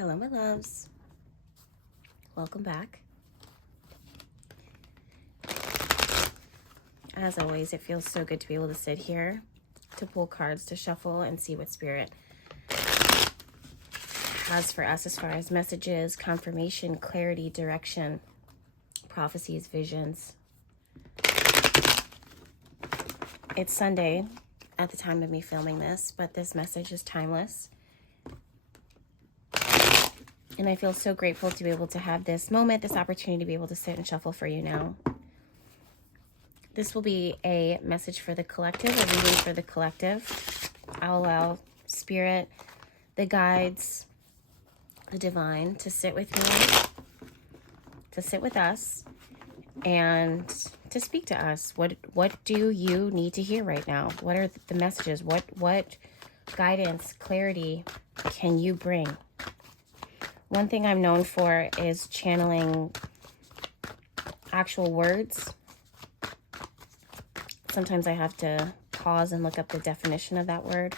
Hello, my loves. Welcome back. As always, it feels so good to be able to sit here, to pull cards, to shuffle, and see what Spirit has for us as far as messages, confirmation, clarity, direction, prophecies, visions. It's Sunday at the time of me filming this, but this message is timeless. And I feel so grateful to be able to have this moment, this opportunity to be able to sit and shuffle for you now. This will be a message for the collective, a reading for the collective. I'll allow Spirit, the guides, the divine to sit with me, to sit with us, and to speak to us. What do you need to hear right now? What are the messages? What guidance, clarity can you bring? One thing I'm known for is channeling actual words. Sometimes I have to pause and look up the definition of that word.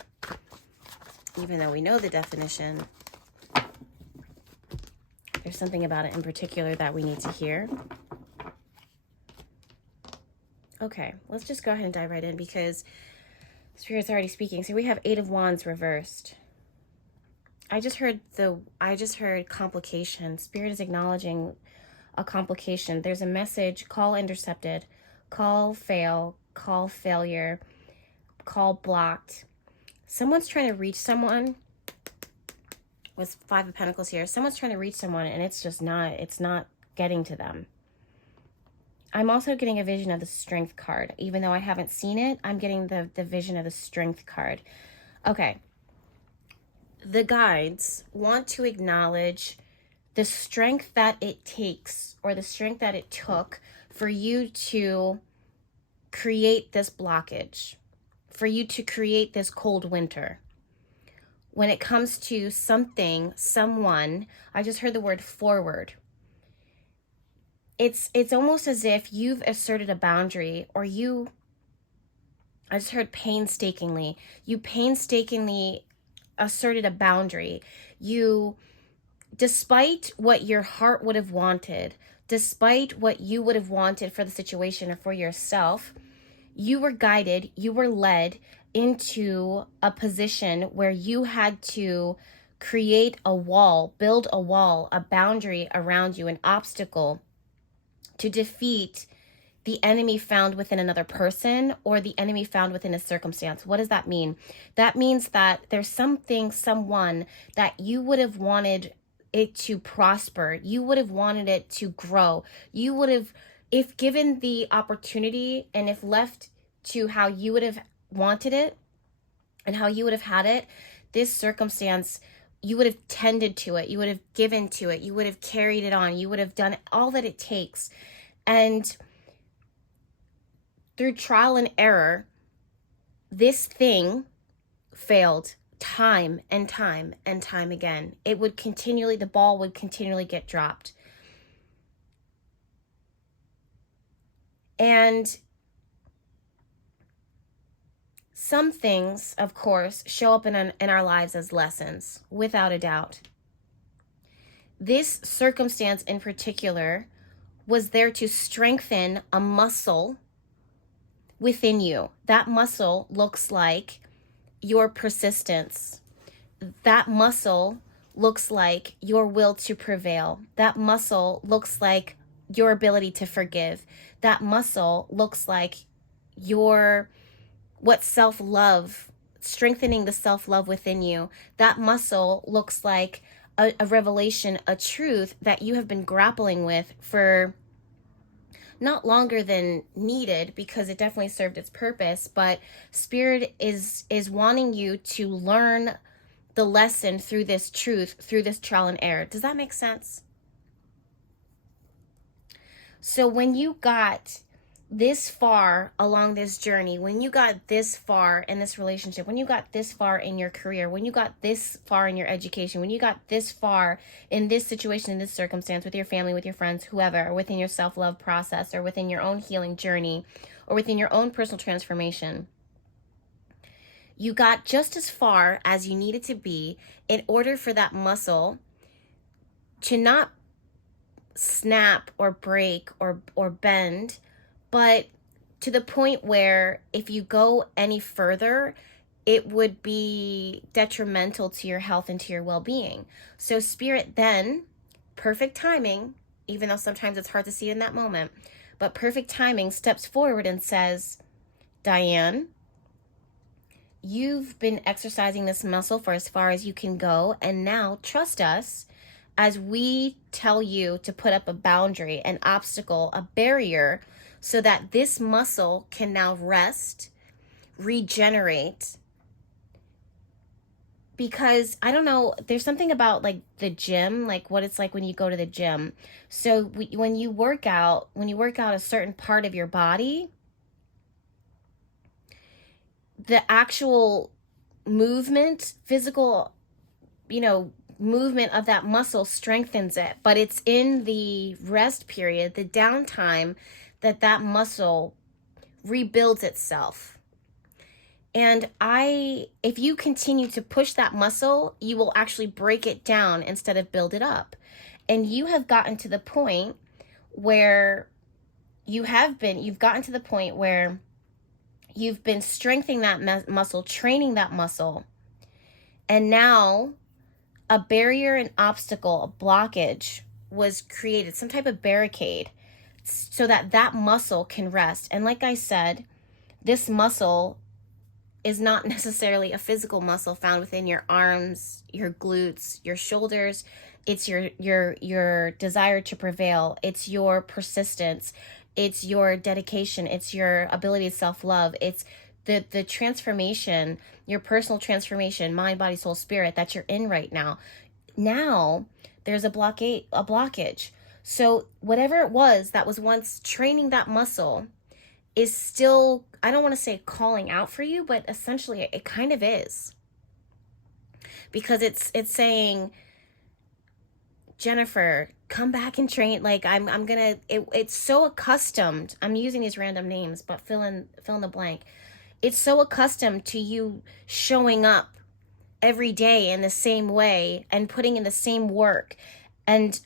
Even though we know the definition, there's something about it in particular that we need to hear. Okay, let's just go ahead and dive right in because Spirit's already speaking. So we have 8 of Wands reversed. I just heard complication. Spirit is acknowledging a complication. There's a message: call intercepted, call fail, call failure, call blocked. Someone's trying to reach someone with 5 of Pentacles here. Someone's trying to reach someone and it's not getting to them. I'm also getting a vision of the Strength card. Even though I haven't seen it, I'm getting the vision of the Strength card. Okay. The guides want to acknowledge the strength that it takes, or the strength that it took for you to create this blockage, for you to create this cold winter. When it comes to something, someone, I just heard the word forward. It's almost as if you've asserted a boundary, or I just heard painstakingly. You painstakingly asserted a boundary. You, despite what your heart would have wanted, despite what you would have wanted for the situation or for yourself, you were guided, you were led into a position where you had to create a wall, build a wall, a boundary around you, an obstacle to defeat the enemy found within another person or the enemy found within a circumstance. What does that mean? That means that there's something, someone that you would have wanted it to prosper. You would have wanted it to grow. You would have, if given the opportunity and if left to how you would have wanted it and how you would have had it, this circumstance, you would have tended to it. You would have given to it. You would have carried it on. You would have done all that it takes. And through trial and error, this thing failed time and time and time again. The ball would continually get dropped. And some things, of course, show up in our lives as lessons, without a doubt. This circumstance in particular was there to strengthen a muscle within you. That muscle looks like your persistence. That muscle looks like your will to prevail. That muscle looks like your ability to forgive. That muscle looks like self-love, strengthening the self-love within you. That muscle looks like a revelation, a truth that you have been grappling with for not longer than needed, because it definitely served its purpose, but Spirit is wanting you to learn the lesson through this truth, through this trial and error. Does that make sense? So when you got this far along this journey, when you got this far in this relationship, when you got this far in your career, when you got this far in your education, when you got this far in this situation, in this circumstance, with your family, with your friends, whoever, or within your self-love process, or within your own healing journey, or within your own personal transformation, you got just as far as you needed to be in order for that muscle to not snap or break or bend, but to the point where if you go any further, it would be detrimental to your health and to your well-being. So Spirit then, perfect timing, even though sometimes it's hard to see it in that moment, but perfect timing, steps forward and says, Diane, you've been exercising this muscle for as far as you can go, and now trust us as we tell you to put up a boundary, an obstacle, a barrier, so that this muscle can now rest, regenerate. Because I don't know, there's something about like the gym, like what it's like when you go to the gym. So when you work out a certain part of your body, the actual movement, physical, movement of that muscle strengthens it. But it's in the rest period, the downtime, that muscle rebuilds itself. And if you continue to push that muscle, you will actually break it down instead of build it up. And you have gotten to the point where you've been strengthening that muscle, training that muscle. And now a barrier, an obstacle, a blockage was created, some type of barricade, so that muscle can rest. And like I said, this muscle is not necessarily a physical muscle found within your arms, your glutes, your shoulders. It's your desire to prevail. It's your persistence. It's your dedication. It's your ability to self-love. It's the transformation, your personal transformation, mind, body, soul, spirit that you're in right now. Now there's a blockage. So whatever it was that was once training that muscle is still, I don't want to say calling out for you, but essentially it kind of is. Because it's saying, Jennifer, come back and train. Like it's so accustomed. I'm using these random names, but fill in the blank. It's so accustomed to you showing up every day in the same way and putting in the same work and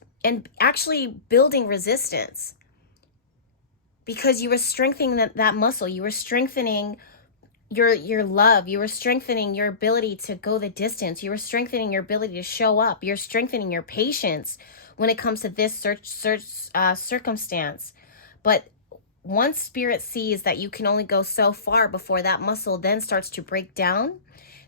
actually building resistance. Because you were strengthening that muscle. You were strengthening your love. You were strengthening your ability to go the distance. You were strengthening your ability to show up. You're strengthening your patience when it comes to this circumstance. But once Spirit sees that you can only go so far before that muscle then starts to break down,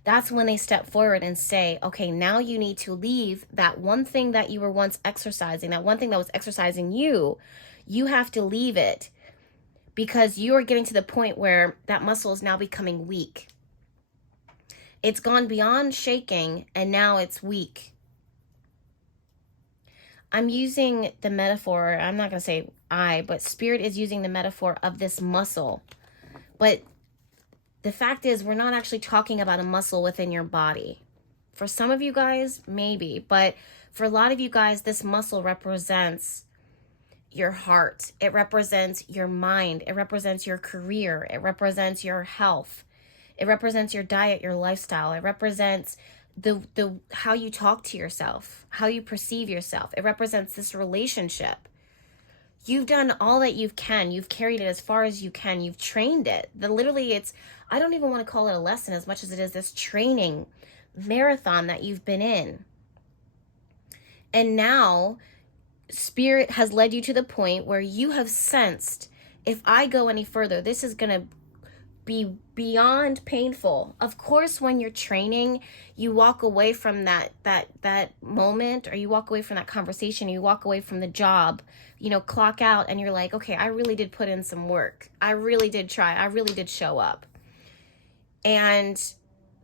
that's when they step forward and say, okay, now you need to leave that one thing that you were once exercising, that one thing that was exercising you. You have to leave it. Because you are getting to the point where that muscle is now becoming weak. It's gone beyond shaking and now it's weak. I'm using the metaphor, I'm not going to say but Spirit is using the metaphor of this muscle. But the fact is, we're not actually talking about a muscle within your body. For some of you guys, maybe. But for a lot of you guys, this muscle represents your heart. It represents your mind. It represents your career. It represents your health. It represents your diet, your lifestyle. It represents the how you talk to yourself, how you perceive yourself. It represents this relationship. You've done all that you can. You've carried it as far as you can. You've trained it. Literally, I don't even want to call it a lesson as much as it is this training marathon that you've been in. And now Spirit has led you to the point where you have sensed, if I go any further, this is going to be beyond painful. Of course, when you're training, you walk away from that moment, or you walk away from that conversation, you walk away from the job, clock out, and you're like, okay, I really did put in some work. I really did try. I really did show up. And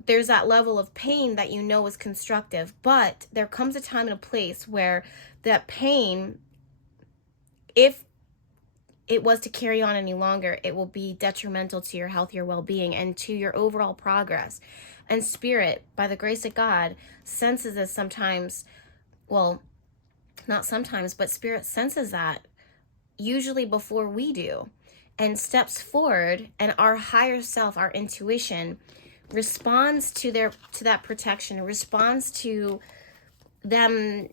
there's that level of pain that is constructive, but there comes a time and a place where that pain, if it was to carry on any longer, it will be detrimental to your health, your well-being, and to your overall progress. And Spirit, by the grace of God, senses this sometimes, well, not sometimes, but Spirit senses that usually before we do, and steps forward, and our higher self, our intuition, responds to that protection, responds to them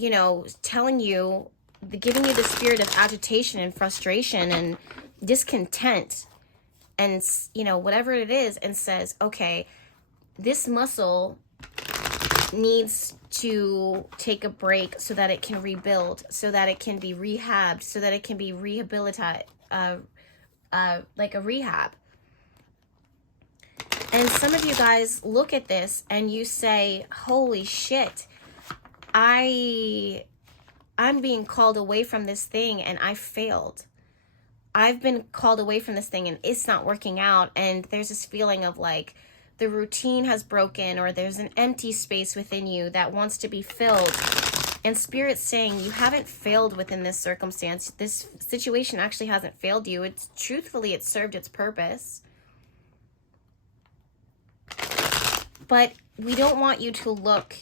you know, telling you, giving you the spirit of agitation and frustration and discontent and, you know, whatever it is, and says, okay, this muscle needs to take a break so that it can rebuild, so that it can be rehabbed, so that it can be rehabilitated, like a rehab. And some of you guys look at this and you say, holy shit, I'm being called away from this thing and I failed. I've been called away from this thing and it's not working out. And there's this feeling of like the routine has broken, or there's an empty space within you that wants to be filled. And Spirit's saying you haven't failed within this circumstance. This situation actually hasn't failed you. It's truthfully, it served its purpose. But we don't want you to look,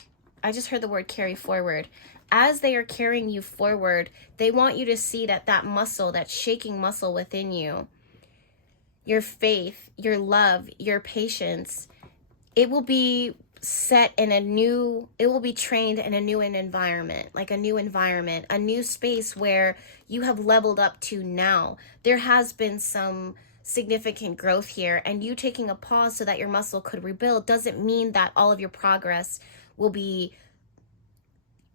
I just heard the word carry forward. As they are carrying you forward, they want you to see that that muscle, that shaking muscle within you, your faith, your love, your patience, it will be set in a new, it will be trained in a new environment, like a new space where you have leveled up to now. There has been some significant growth here, and you taking a pause so that your muscle could rebuild doesn't mean that all of your progress will be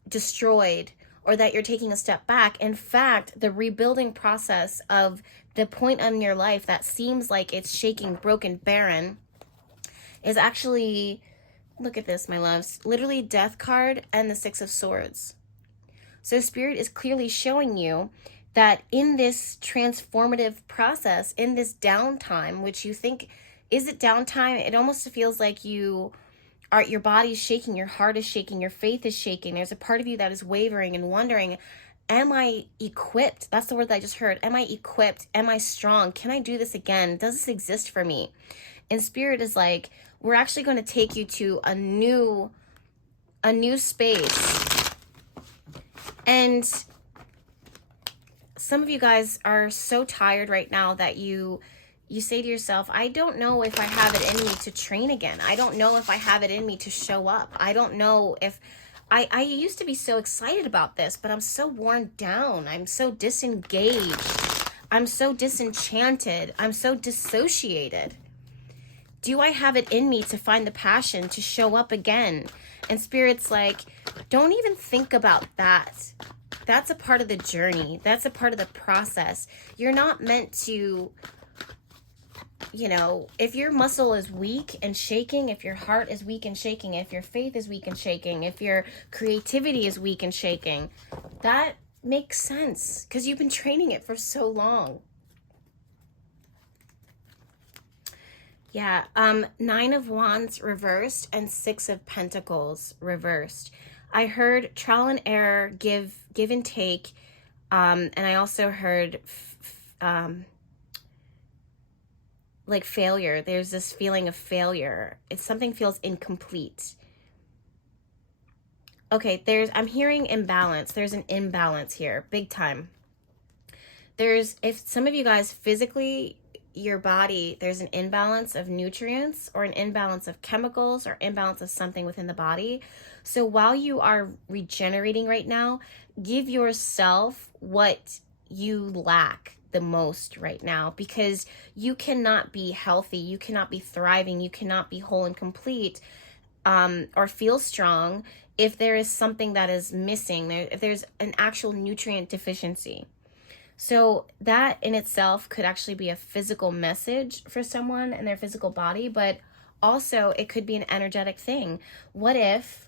destroyed or that you're taking a step back. In fact, the rebuilding process of the point in your life that seems like it's shaking, broken, barren is actually, look at this, my loves, literally Death card and the Six of Swords. So Spirit is clearly showing you that in this transformative process, in this downtime, which you think, is it downtime? It almost feels like your body's shaking, your heart is shaking, your faith is shaking. There's a part of you that is wavering and wondering, am I equipped? That's the word that I just heard. Am I equipped? Am I strong? Can I do this again? Does this exist for me? And Spirit is like, we're actually going to take you to a new space. And some of you guys are so tired right now that you say to yourself, I don't know if I have it in me to train again. I don't know if I have it in me to show up. I don't know if I used to be so excited about this, but I'm so worn down. I'm so disengaged. I'm so disenchanted. I'm so dissociated. Do I have it in me to find the passion to show up again? And Spirit's like, don't even think about that. That's a part of the journey. That's a part of the process. You're not meant to, you know, if your muscle is weak and shaking, if your heart is weak and shaking, if your faith is weak and shaking, if your creativity is weak and shaking, that makes sense because you've been training it for so long. Yeah, 9 of Wands reversed and 6 of Pentacles reversed. I heard trial and error, give and take, and I also heard like failure. There's this feeling of failure. It's something feels incomplete. Okay, I'm hearing imbalance. There's an imbalance here, big time. If some of you guys physically, your body, there's an imbalance of nutrients or an imbalance of chemicals or imbalance of something within the body. So while you are regenerating right now, give yourself what you lack the most right now, because you cannot be healthy, you cannot be thriving, you cannot be whole and complete or feel strong if there is something that is missing, if there's an actual nutrient deficiency. So that in itself could actually be a physical message for someone in their physical body, but also it could be an energetic thing. What if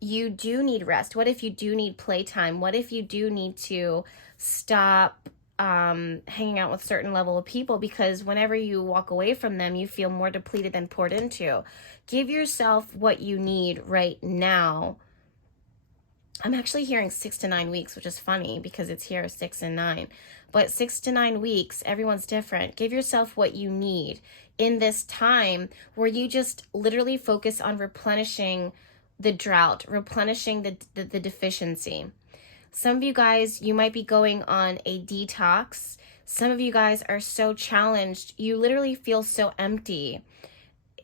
you do need rest? What if you do need playtime? What if you do need to stop hanging out with certain level of people, because whenever you walk away from them, you feel more depleted than poured into? Give yourself what you need right now. I'm actually hearing 6 to 9 weeks, which is funny because it's here 6 and 9. But 6 to 9 weeks, everyone's different. Give yourself what you need in this time where you just literally focus on replenishing the drought, replenishing the deficiency. Some of you guys, you might be going on a detox. Some of you guys are so challenged. You literally feel so empty.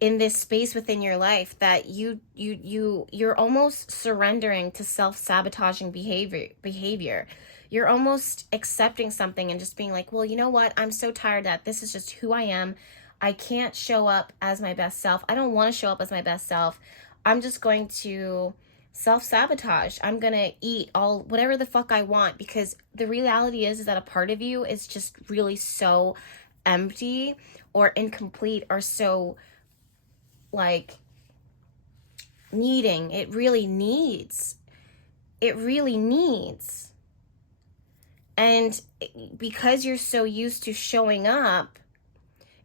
in this space within your life that you're almost surrendering to self-sabotaging behavior. You're almost accepting something and just being like, well, you know what? I'm so tired that this is just who I am. I can't show up as my best self. I don't want to show up as my best self. I'm just going to self-sabotage. I'm going to eat all whatever the fuck I want, because the reality is that a part of you is just really so empty or incomplete or so like needing. It really needs. And because you're so used to showing up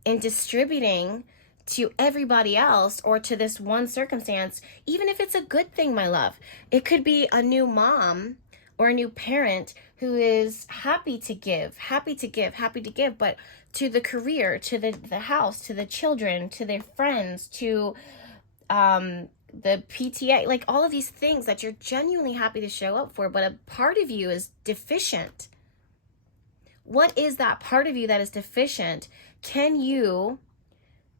and distributing to everybody else or to this one circumstance, even if it's a good thing, my love, it could be a new mom or a new parent who is happy to give, but to the career, to the house, to the children, to their friends, to the PTA, like all of these things that you're genuinely happy to show up for, but a part of you is deficient. What is that part of you that is deficient? Can you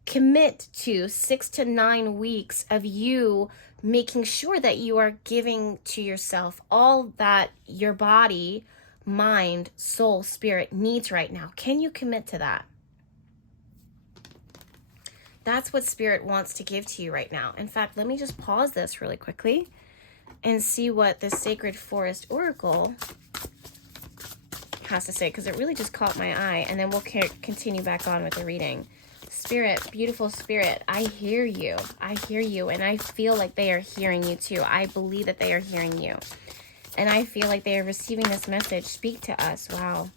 commit to 6 to 9 weeks of you making sure that you are giving to yourself all that your body, mind, soul, spirit needs right now? Can you commit to that? That's what Spirit wants to give to you right now. In fact, let me just pause this really quickly and see what the Sacred Forest Oracle has to say, because it really just caught my eye, and then we'll continue back on with the reading. Spirit, beautiful Spirit, I hear you, and I feel like they are hearing you too. I believe that they are hearing you, and I feel like they are receiving this message. Speak to us. Wow.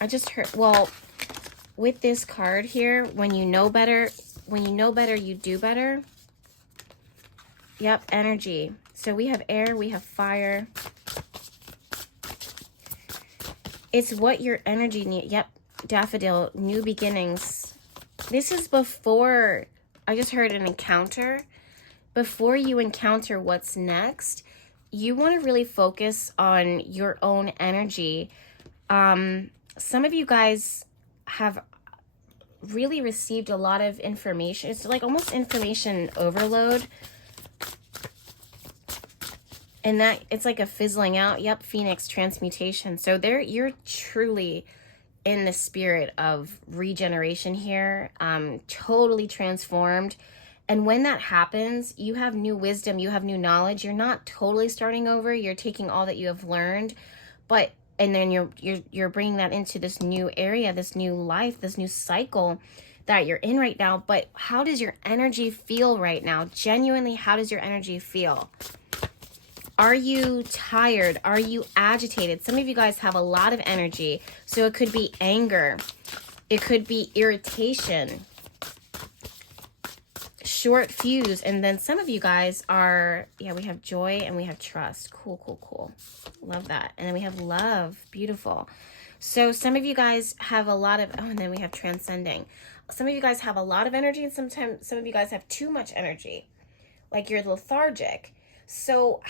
I just heard, well, with this card here, when you know better, you do better. Yep, energy. So we have air, we have fire. It's what your energy needs. Yep, daffodil, new beginnings. This is before, I just heard an encounter. Before you encounter what's next, you want to really focus on your own energy. Some of you guys have really received a lot of information. It's like almost information overload. And that it's like a fizzling out. Yep, Phoenix transmutation. So you're truly in the spirit of regeneration here, totally transformed. And when that happens, you have new wisdom, you have new knowledge. You're not totally starting over. You're taking all that you have learned, and then you're bringing that into this new area, this new life, this new cycle that you're in right now. But how does your energy feel right now? Genuinely, how does your energy feel? Are you tired? Are you agitated? Some of you guys have a lot of energy. So it could be anger. It could be irritation. Short fuse. And then some of you guys are, yeah, we have joy and we have trust. Cool, cool, cool. Love that. And then we have love. Beautiful. So some of you guys have a lot of, oh, and then we have transcending. Some of you guys have a lot of energy, and sometimes some of you guys have too much energy. Like you're lethargic. So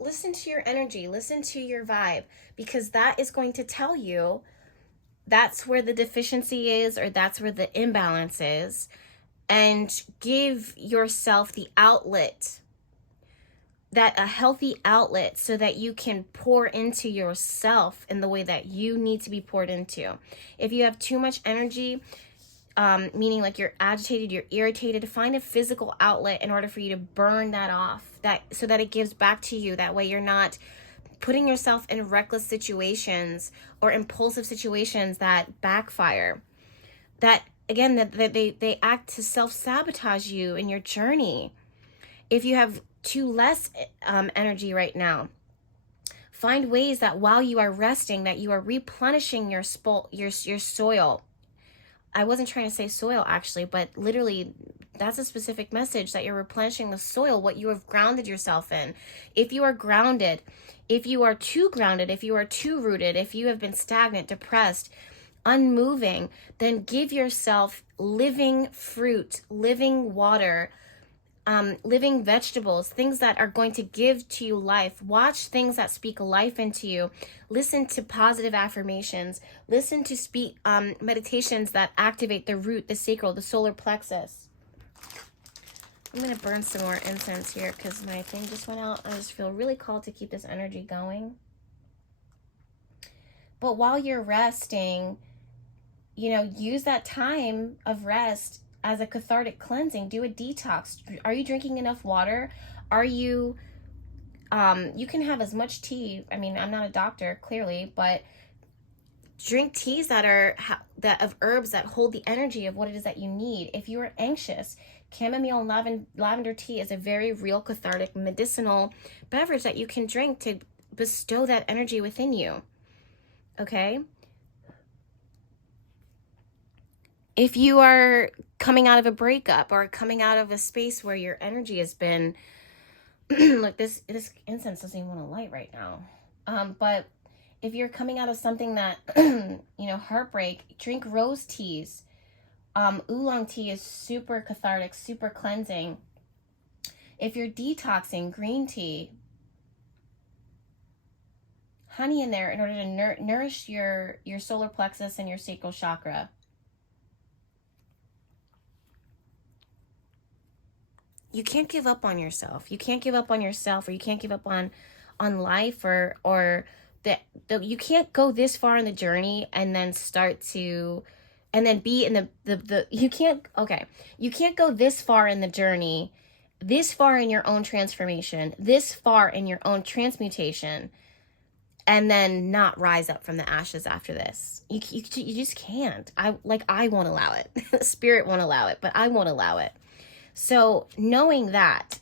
listen to your energy, listen to your vibe, because that is going to tell you that's where the deficiency is, or that's where the imbalance is, and give yourself the outlet, a healthy outlet, so that you can pour into yourself in the way that you need to be poured into. If you have too much energy, meaning like you're agitated, you're irritated, find a physical outlet in order for you to burn that off, so that it gives back to you. That way you're not putting yourself in reckless situations or impulsive situations that backfire. That, again, that they act to self-sabotage you in your journey. If you have too less energy right now, find ways that while you are resting, that you are replenishing your soil. I wasn't trying to say soil actually, but literally that's a specific message, that you're replenishing the soil, what you have grounded yourself in. If you are grounded, if you are too grounded, if you are too rooted, if you have been stagnant, depressed, unmoving, then give yourself living fruit, living water, living vegetables, things that are going to give to you life. Watch things that speak life into you. Listen to positive affirmations. Listen to meditations that activate the root, the sacral, the solar plexus. I'm going to burn some more incense here because my thing just went out. I just feel really called to keep this energy going. But while you're resting, you know, use that time of rest as a cathartic cleansing. Do a detox. Are you drinking enough water? Are you, you can have as much tea. I mean, I'm not a doctor, clearly, but drink teas that are of herbs that hold the energy of what it is that you need. If you are anxious, chamomile and lavender tea is a very real cathartic medicinal beverage that you can drink to bestow that energy within you. Okay? If you are coming out of a breakup or coming out of a space where your energy has been, look, this incense doesn't even want to light right now. But if you're coming out of something that, you know, heartbreak, drink rose teas. Oolong tea is super cathartic, super cleansing. If you're detoxing, green tea, honey in there in order to nourish your solar plexus and your sacral chakra. You can't give up on yourself. You can't give up on yourself, or you can't give up on life, or that you can't go this far in the journey and then start to, and then be in you can't go this far in the journey, this far in your own transformation, this far in your own transmutation, and then not rise up from the ashes after this. You just can't. I won't allow it. Spirit won't allow it, but I won't allow it. So knowing that,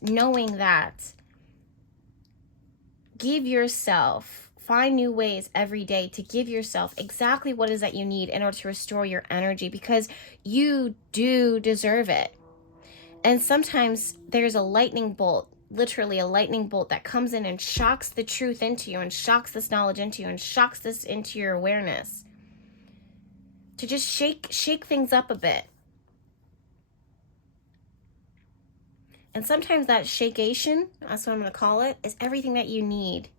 give yourself, find new ways every day to give yourself exactly what it is that you need in order to restore your energy, because you do deserve it. And sometimes there's a lightning bolt, literally a lightning bolt, that comes in and shocks the truth into you, and shocks this knowledge into you, and shocks this into your awareness, to just shake things up a bit. And sometimes that shakeation, that's what I'm going to call it, is everything that you need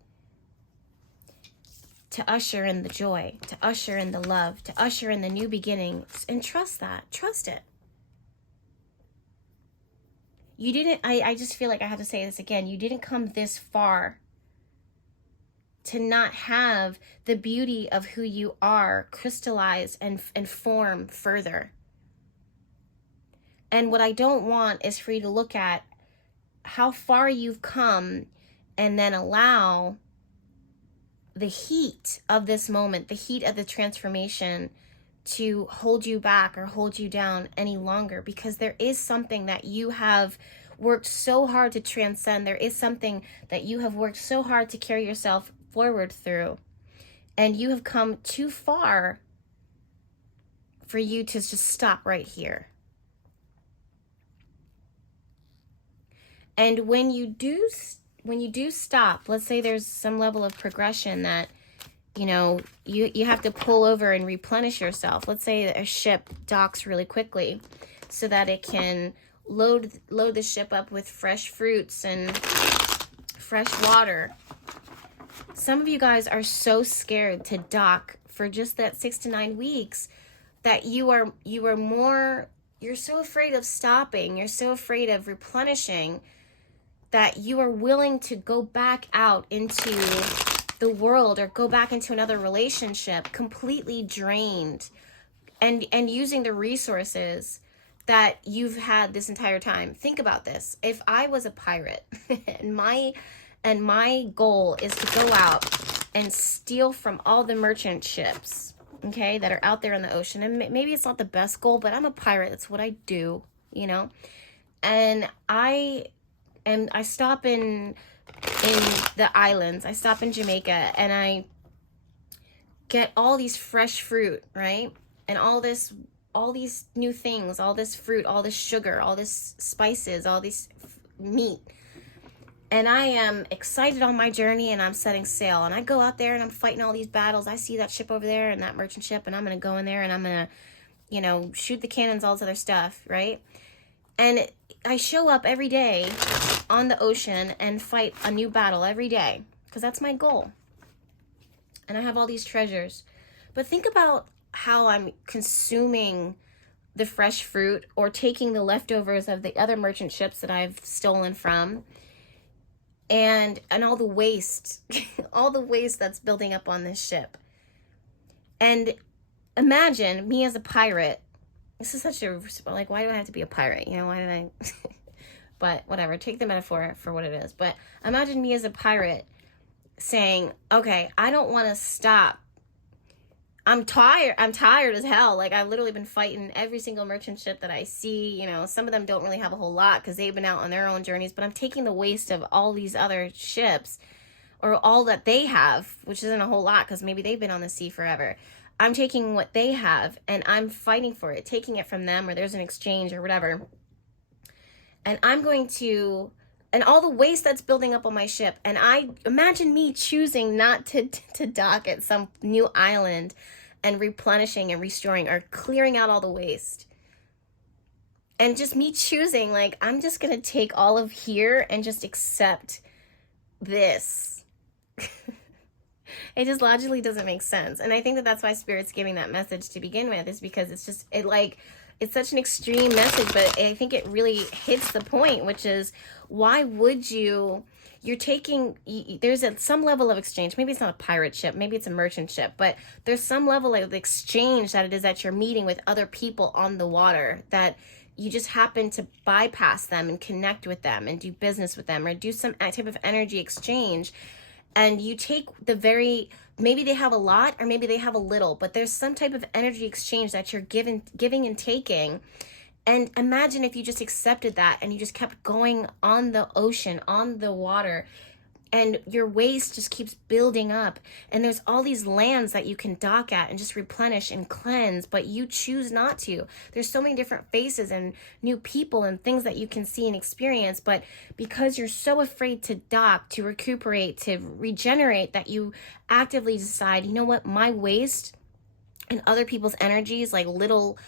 to usher in the joy, to usher in the love, to usher in the new beginnings. And trust that. Trust it. You didn't, I just feel like I have to say this again. You didn't come this far to not have the beauty of who you are crystallize and form further. And what I don't want is for you to look at how far you've come and then allow the heat of this moment, the heat of the transformation, to hold you back or hold you down any longer, because there is something that you have worked so hard to transcend. There is something that you have worked so hard to carry yourself forward through, and you have come too far for you to just stop right here. And when you do stop, let's say there's some level of progression that, you know, you have to pull over and replenish yourself. Let's say a ship docks really quickly so that it can load the ship up with fresh fruits and fresh water. Some of you guys are so scared to dock for just that 6 to 9 weeks that you're so afraid of stopping, you're so afraid of replenishing, that you are willing to go back out into the world or go back into another relationship completely drained and using the resources that you've had this entire time. Think about this. If I was a pirate and my goal is to go out and steal from all the merchant ships, okay, that are out there in the ocean, and maybe it's not the best goal, but I'm a pirate. That's what I do, you know, and I stop in the islands. I stop in Jamaica and I get all these fresh fruit, right? And all these new things, all this fruit, all this sugar, all this spices, all this meat. And I am excited on my journey, and I'm setting sail, and I go out there and I'm fighting all these battles. I see that ship over there and that merchant ship, and I'm going to go in there and I'm going to, you know, shoot the cannons, all this other stuff, right? And I show up every day on the ocean and fight a new battle every day because that's my goal. And I have all these treasures. But think about how I'm consuming the fresh fruit or taking the leftovers of the other merchant ships that I've stolen from, and all the waste, all the waste that's building up on this ship. And imagine me as a pirate. This is such a, like, why do I have to be a pirate? You know, why did I? But whatever, take the metaphor for what it is. But imagine me as a pirate saying, okay, I don't want to stop. I'm tired as hell. Like, I've literally been fighting every single merchant ship that I see. You know, some of them don't really have a whole lot because they've been out on their own journeys, but I'm taking the waste of all these other ships, or all that they have, which isn't a whole lot because maybe they've been on the sea forever. I'm taking what they have and I'm fighting for it, taking it from them, or there's an exchange or whatever. And I'm going to, and all the waste that's building up on my ship. And I imagine me choosing not to dock at some new island and replenishing and restoring or clearing out all the waste. And just me choosing, like, I'm just going to take all of here and just accept this. It just logically doesn't make sense. And I think that that's why Spirit's giving that message to begin with, is because it's just, it's such an extreme message, but I think it really hits the point, which is, why would you're taking, there's some level of exchange. Maybe it's not a pirate ship, maybe it's a merchant ship, but there's some level of exchange that it is that you're meeting with other people on the water, that you just happen to bypass them and connect with them and do business with them, or do some type of energy exchange. And you take maybe they have a lot or maybe they have a little, but there's some type of energy exchange that you're giving and taking. And imagine if you just accepted that and you just kept going on the ocean, on the water, and your waste just keeps building up. And there's all these lands that you can dock at and just replenish and cleanse, but you choose not to. There's so many different faces and new people and things that you can see and experience, but because you're so afraid to dock, to recuperate, to regenerate, that you actively decide, you know what, my waste and other people's energies, like little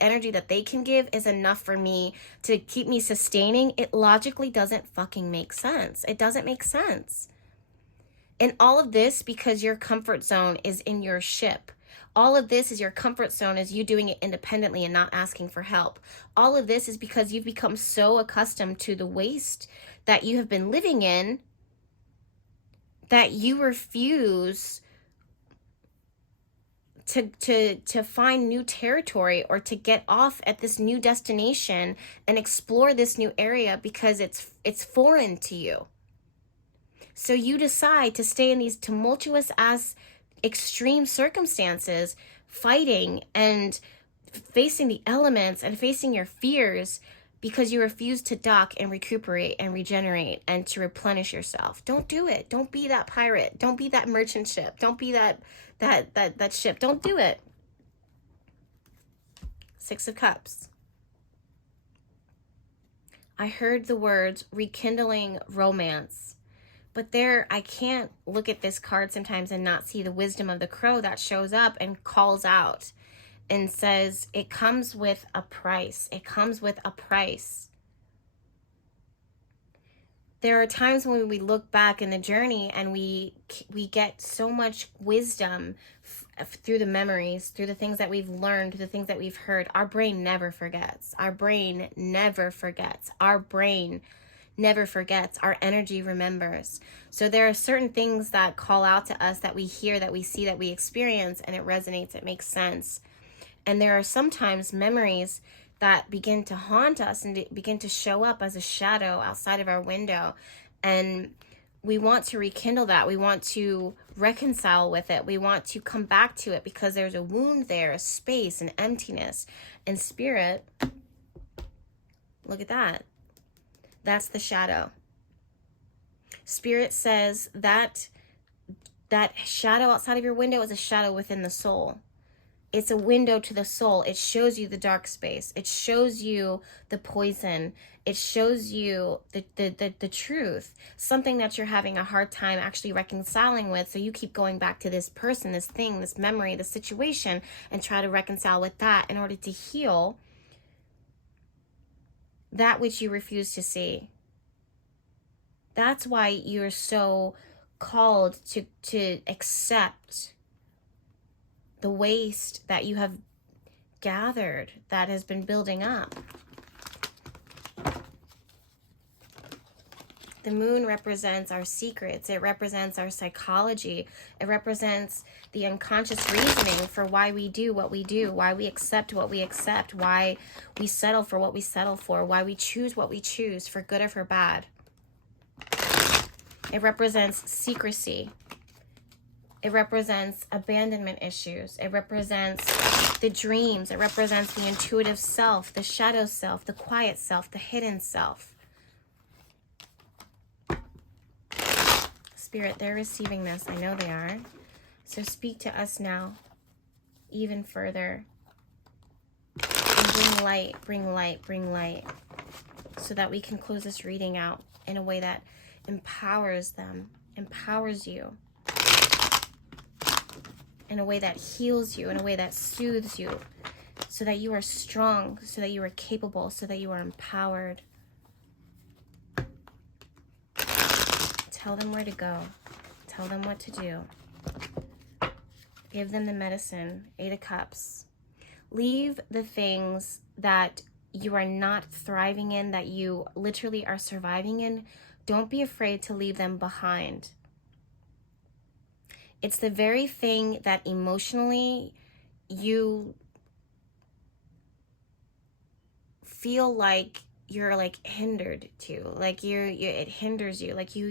energy that they can give, is enough for me to keep me sustaining. It logically doesn't fucking make sense. It doesn't make sense. And all of this because your comfort zone is in your ship. All of this is your comfort zone, is you doing it independently and not asking for help. All of this is because you've become so accustomed to the waste that you have been living in that you refuse to find new territory, or to get off at this new destination and explore this new area, because it's foreign to you. So you decide to stay in these tumultuous ass extreme circumstances, fighting and facing the elements and facing your fears, because you refuse to dock and recuperate and regenerate and to replenish yourself. Don't do it. Don't be that pirate. Don't be that merchant ship. Don't be that ship. Don't do it. Six of Cups. I heard the words rekindling romance, but I can't look at this card sometimes and not see the wisdom of the crow that shows up and calls out and says, it comes with a price. It comes with a price. There are times when we look back in the journey and we get so much wisdom through the memories, through the things that we've learned, through the things that we've heard. Our brain never forgets. Our brain never forgets. Our brain never forgets. Our energy remembers. So there are certain things that call out to us, that we hear, that we see, that we experience, and it resonates. It makes sense. And there are sometimes memories that begin to haunt us and begin to show up as a shadow outside of our window. And we want to rekindle that. We want to reconcile with it. We want to come back to it because there's a wound there, a space, an emptiness. And Spirit, look at that. That's the shadow. Spirit says that shadow outside of your window is a shadow within the soul. It's a window to the soul. It shows you the dark space. It shows you the poison. It shows you the truth, something that you're having a hard time actually reconciling with. So you keep going back to this person, this thing, this memory, this situation, and try to reconcile with that in order to heal that which you refuse to see. That's why you're so called to accept the waste that you have gathered, that has been building up. The moon represents our secrets. It represents our psychology. It represents the unconscious reasoning for why we do what we do, why we accept what we accept, why we settle for what we settle for, why we choose what we choose, for good or for bad. It represents secrecy. It represents abandonment issues. It represents the dreams. It represents the intuitive self, the shadow self, the quiet self, the hidden self. Spirit, they're receiving this. I know they are. So speak to us now even further. And bring light, bring light, bring light. So that we can close this reading out in a way that empowers them, empowers you. In a way that heals you, in a way that soothes you. So that you are strong, so that you are capable, so that you are empowered. Tell them where to go. Tell them what to do. Give them the medicine. 8 of Cups. Leave the things that you are not thriving in, that you literally are surviving in. Don't be afraid to leave them behind. It's the very thing that emotionally you feel like you're like hindered to, like it hinders you, like you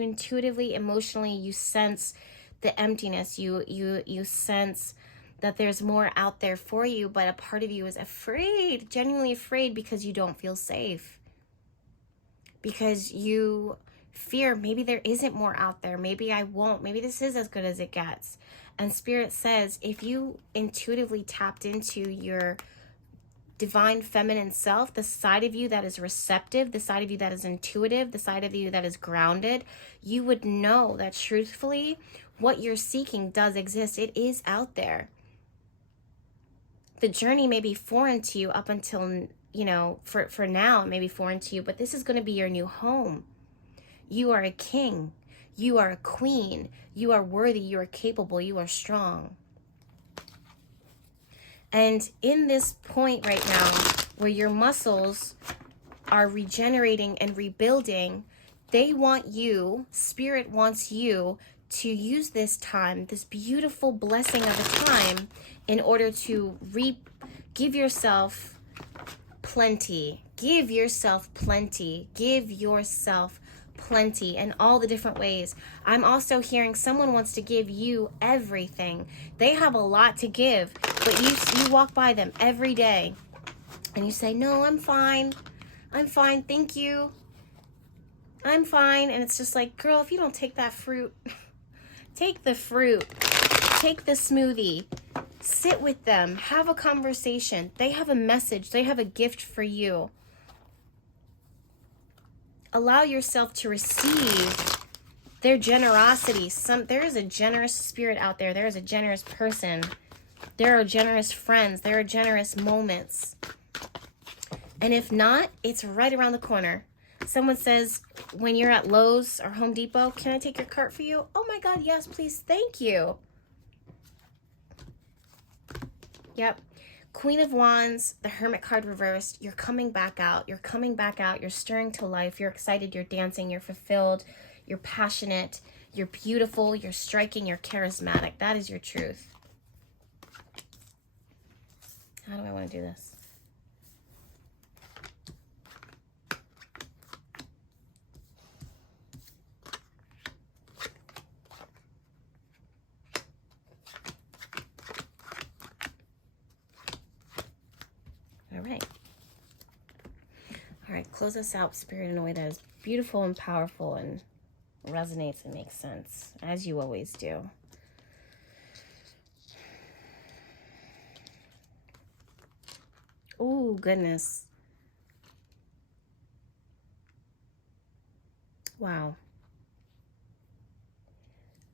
intuitively, emotionally, you sense the emptiness, you sense that there's more out there for you, but a part of you is afraid, genuinely afraid, because you don't feel safe, because you fear maybe there isn't more out there, maybe I won't, maybe this is as good as it gets. And Spirit says, if you intuitively tapped into your divine feminine self, the side of you that is receptive, the side of you that is intuitive, the side of you that is grounded, you would know that truthfully what you're seeking does exist. It is out there. The journey may be foreign to you up until, you know, for now it may be foreign to you, but this is going to be your new home. You are a king. You are a queen. You are worthy. You are capable. You are strong. And in this point right now, where your muscles are regenerating and rebuilding, they want you, Spirit wants you to use this time, this beautiful blessing of a time, in order to give yourself plenty. Give yourself plenty. Give yourself plenty in all the different ways. I'm also hearing someone wants to give you everything. They have a lot to give, but you walk by them every day and you say, no, I'm fine, thank you, I'm fine. And it's just like, girl, if you don't take that fruit, take the fruit, take the smoothie, sit with them, have a conversation. They have a message, they have a gift for you. Allow yourself to receive their generosity. There is a generous spirit out there. There is a generous person. There are generous friends. There are generous moments. And if not, it's right around the corner. Someone says, when you're at Lowe's or Home Depot, can I take your cart for you? Oh my God, yes, please, thank you. Yep. Queen of Wands, the Hermit card reversed. You're coming back out. You're coming back out. You're stirring to life. You're excited. You're dancing. You're fulfilled. You're passionate. You're beautiful. You're striking. You're charismatic. That is your truth. How do I want to do this? All right, close us out, Spirit, in a way that is beautiful and powerful and resonates and makes sense, as you always do. Oh, goodness. Wow.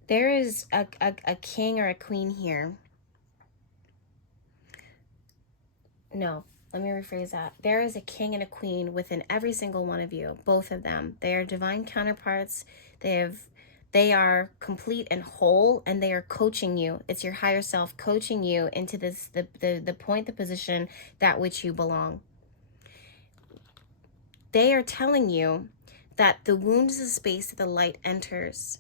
There is a king or a queen here. No, Let me rephrase that. There is a king and a queen within every single one of you, both of them. They are divine counterparts. They are complete and whole, and they are coaching you. It's your higher self coaching you into this the point, the position that which you belong. They are telling you that the wound is a space that the light enters.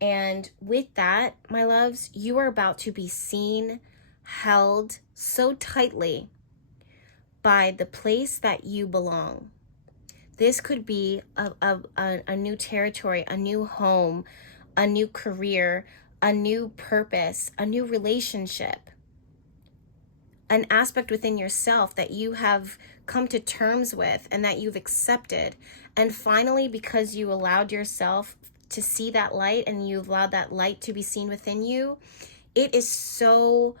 And with that, my loves, you are about to be seen, held so tightly by the place that you belong. This could be a new territory, a new home, a new career, a new purpose, a new relationship, an aspect within yourself that you have come to terms with and that you've accepted. And finally, because you allowed yourself to see that light and you've allowed that light to be seen within you, it is so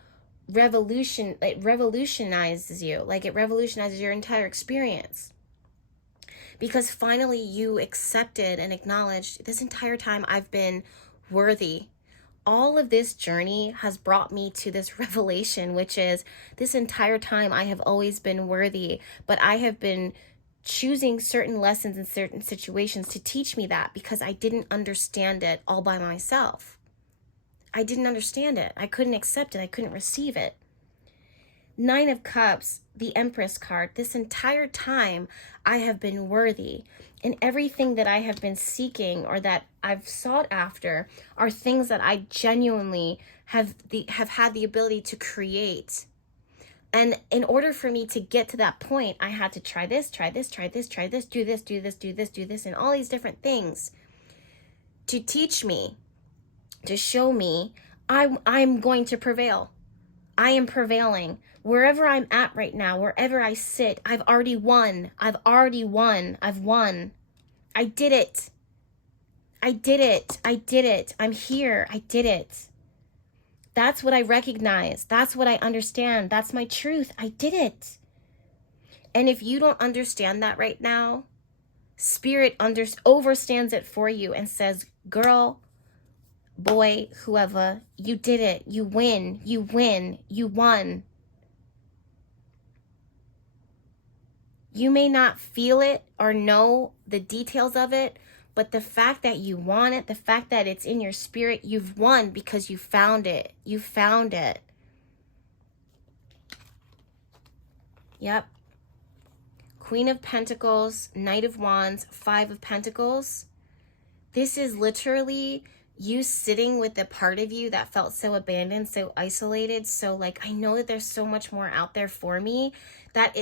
it revolutionizes you. Like, it revolutionizes your entire experience. Because finally you accepted and acknowledged, this entire time I've been worthy. All of this journey has brought me to this revelation, which is, this entire time I have always been worthy, but I have been choosing certain lessons in certain situations to teach me that, because I didn't understand it all by myself. I didn't understand it. I couldn't accept it. I couldn't receive it. 9 of Cups, the Empress card. This entire time I have been worthy, and everything that I have been seeking or that I've sought after are things that I genuinely have had the ability to create. And in order for me to get to that point, I had to try this, try this, try this, try this, do this, do this, do this, do this, and all these different things to teach me, to show me I'm going to prevail. I am prevailing. Wherever I'm at right now, wherever I sit, I've already won. I've already won. I've won. I did it. I did it. I did it. I'm here. I did it. That's what I recognize. That's what I understand. That's my truth. I did it. And if you don't understand that right now, Spirit overstands it for you and says, girl, boy, whoever, you did it. You win. You win. You won. You may not feel it or know the details of it, but the fact that you want it, the fact that it's in your spirit, you've won because you found it. You found it. Yep. Queen of Pentacles, Knight of Wands, 5 of Pentacles. This is literally you sitting with the part of you that felt so abandoned, so isolated, so like, I know that there's so much more out there for me, that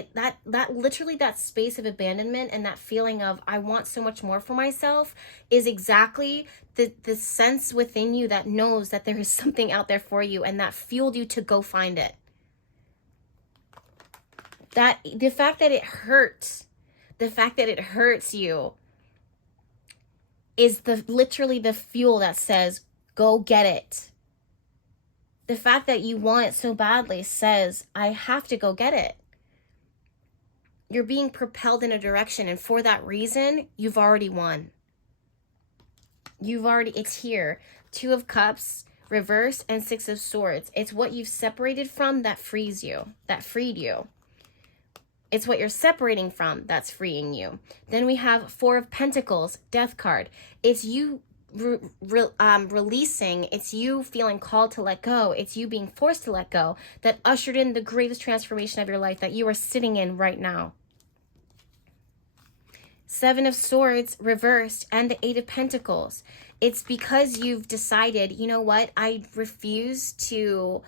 literally that space of abandonment and that feeling of I want so much more for myself is exactly the sense within you that knows that there is something out there for you, and that fueled you to go find it. That the fact that it hurts, the fact that it hurts you is literally the fuel that says, go get it. The fact that you want it so badly says, I have to go get it. You're being propelled in a direction, and for that reason, you've already won. It's here. 2 of Cups, reversed, and 6 of Swords. It's what you've separated from that frees you, that freed you. It's what you're separating from that's freeing you. Then we have 4 of Pentacles, Death card. It's you releasing. It's you feeling called to let go. It's you being forced to let go that ushered in the greatest transformation of your life that you are sitting in right now. 7 of Swords, reversed, and the 8 of Pentacles. It's because you've decided, you know what? I refuse to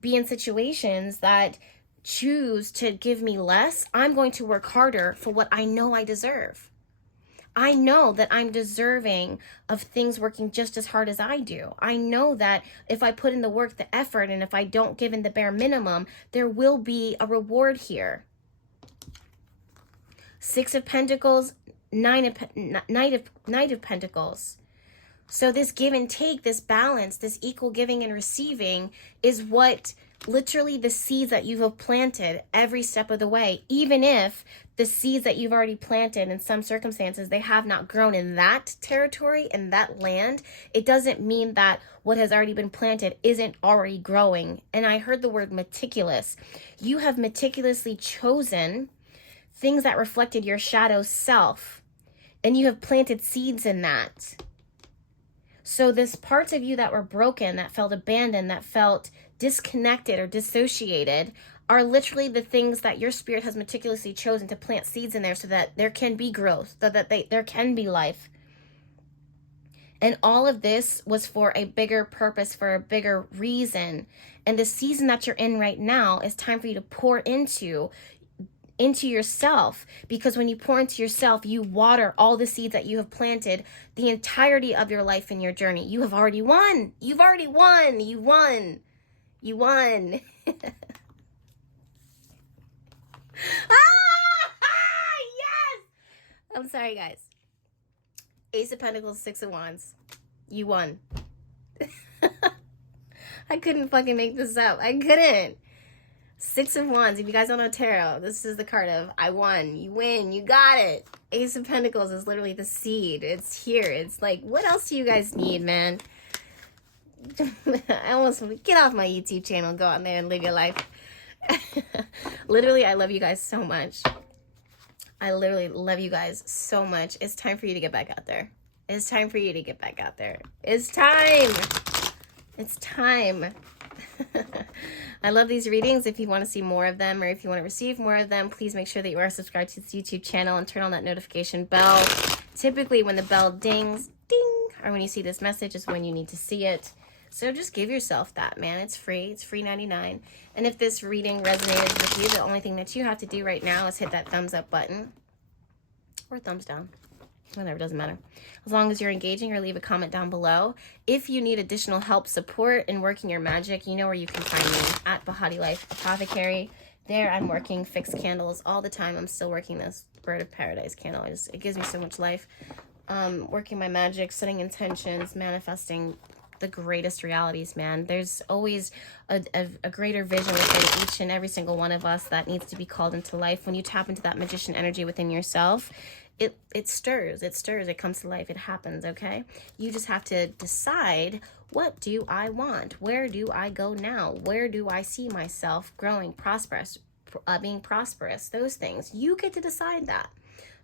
be in situations that choose to give me less. I'm going to work harder for what I know I deserve. I know that I'm deserving of things working just as hard as I do. I know that if I put in the work, the effort, and if I don't give in the bare minimum, there will be a reward here. 6 of Pentacles, Knight of Pentacles. So this give and take, this balance, this equal giving and receiving is what literally the seeds that you have planted every step of the way, even if the seeds that you've already planted in some circumstances, they have not grown in that territory, in that land, it doesn't mean that what has already been planted isn't already growing. And I heard the word meticulous. You have meticulously chosen things that reflected your shadow self, and you have planted seeds in that. So this parts of you that were broken, that felt abandoned, that felt disconnected or dissociated, are literally the things that your spirit has meticulously chosen to plant seeds in there so that there can be growth, so that there can be life. And all of this was for a bigger purpose, for a bigger reason. And the season that you're in right now is time for you to pour into yourself, because when you pour into yourself, you water all the seeds that you have planted the entirety of your life and your journey. You have already won. You've already won. You won. You won. Yes. I'm sorry, guys. Ace of Pentacles, Six of Wands. You won. I couldn't fucking make this up. I couldn't. Six of Wands. If you guys don't know tarot, this is the card of I won. You win. You got it. Ace of Pentacles is literally the seed. It's here. It's like, what else do you guys need, man? I almost want to get off my YouTube channel, go out there and live your life. Literally, I love you guys so much. I literally love you guys so much. It's time for you to get back out there. It's time for you to get back out there. It's time. It's time. I love these readings. If you want to see more of them, or if you want to receive more of them, please make sure that you are subscribed to this YouTube channel and turn on that notification bell. Typically when the bell dings, ding, or when you see this message is when you need to see it. So just give yourself that, man. It's free. It's free 99. And if this reading resonated with you, the only thing that you have to do right now is hit that thumbs up button or thumbs down. Whatever, doesn't matter. As long as you're engaging, or leave a comment down below. If you need additional help, support in working your magic, you know where you can find me, at Bahati Life Apothecary. There I'm working fixed candles all the time. I'm still working this Bird of Paradise candle. It gives me so much life. Working my magic, setting intentions, manifesting the greatest realities, man. There's always a greater vision within each and every single one of us that needs to be called into life. When you tap into that magician energy within yourself, it stirs, it comes to life, it happens, okay? You just have to decide, what do I want? Where do I go now? Where do I see myself growing, prosperous, being prosperous? Those things. You get to decide that.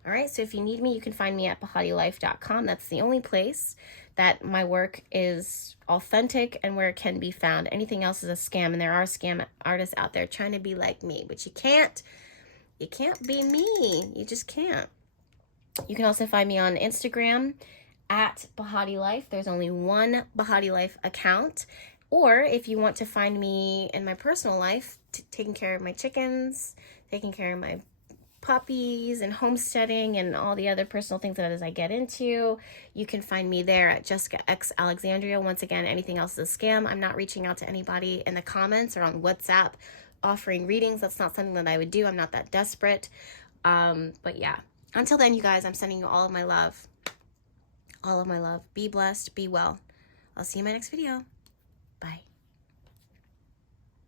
All right, so if you need me, you can find me at BahatiLife.com. That's the only place that my work is authentic and where it can be found. Anything else is a scam, and there are scam artists out there trying to be like me, but you can't be me. You just can't. You can also find me on Instagram at Bahati Life. There's only one Bahati Life account. Or if you want to find me in my personal life, taking care of my chickens, taking care of my puppies and homesteading and all the other personal things that as I get into, you can find me there at Jessica X Alexandria. Once again, anything else is a scam. I'm not reaching out to anybody in the comments or on WhatsApp offering readings. That's not something that I would do. I'm not that desperate. But yeah, until then, you guys, I'm sending you all of my love. All of my love. Be blessed. Be well. I'll see you in my next video.